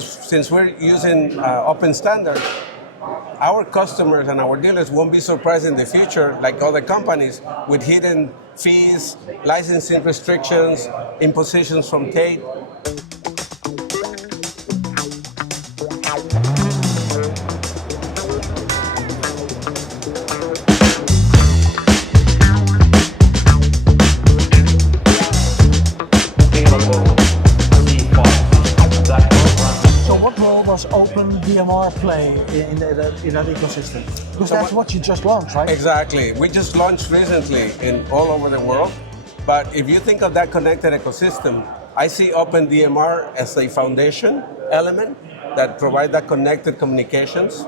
Since we're using open standard, our customers and our dealers won't be surprised in the future, like other companies, with hidden fees, licensing restrictions, impositions from Tait. What role does OpenDMR play in that ecosystem? Because that's what you just launched, right? Exactly. We just launched recently all over the world. But if you think of that connected ecosystem, I see OpenDMR as a foundation element that provides that connected communications.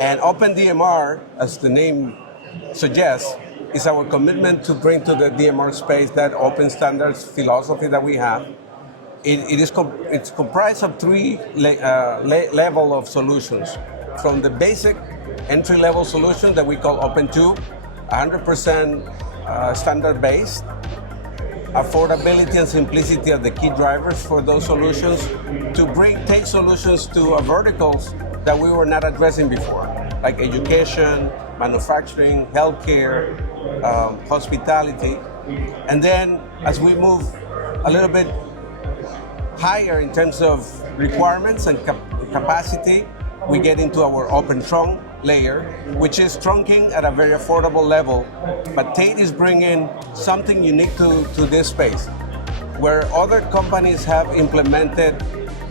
And OpenDMR, as the name suggests, is our commitment to bring to the DMR space that open standards philosophy that we have. It's comprised of three level of solutions. From the basic entry-level solution that we call Open2, 100% standard-based, affordability and simplicity are the key drivers for those solutions, to take solutions to verticals that we were not addressing before, like education, manufacturing, healthcare, hospitality. And then as we move a little bit higher in terms of requirements and capacity, we get into our OpenTrunk layer, which is trunking at a very affordable level. But Tait is bringing something unique to this space. Where other companies have implemented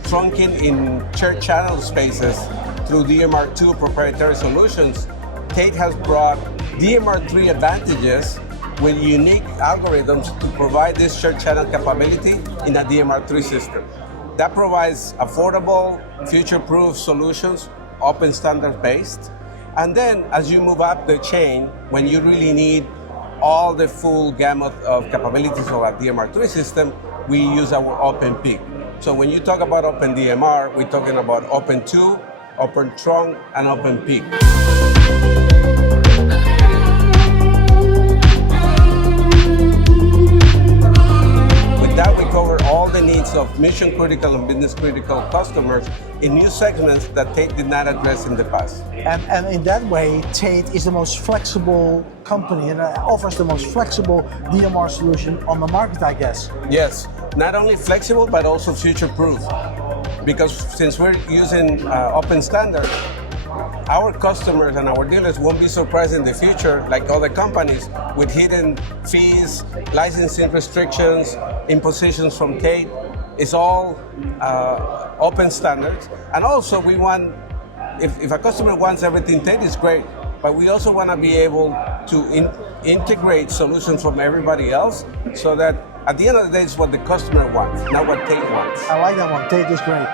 trunking in shared channel spaces through DMR2 proprietary solutions, Tait has brought DMR3 advantages with unique algorithms to provide this shared channel capability in a DMR3 system. That provides affordable, future-proof solutions, open standard-based. And then as you move up the chain, when you really need all the full gamut of capabilities of a DMR3 system, we use our OpenPeak. So when you talk about OpenDMR, we're talking about Open2, OpenTrunk, and OpenPeak. That we cover all the needs of mission critical and business critical customers in new segments that Tait did not address in the past. And in that way, Tait is the most flexible company and offers the most flexible DMR solution on the market, I guess. Yes, not only flexible, but also future-proof. Because since we're using open standard, our customers and our dealers won't be surprised in the future, like other companies, with hidden fees, licensing restrictions, impositions from Tait. It's all open standards. And also we want, if a customer wants everything Tait, is great, but we also want to be able to integrate solutions from everybody else, so that at the end of the day, it's what the customer wants, not what Tait wants. I like that one. Tait is great.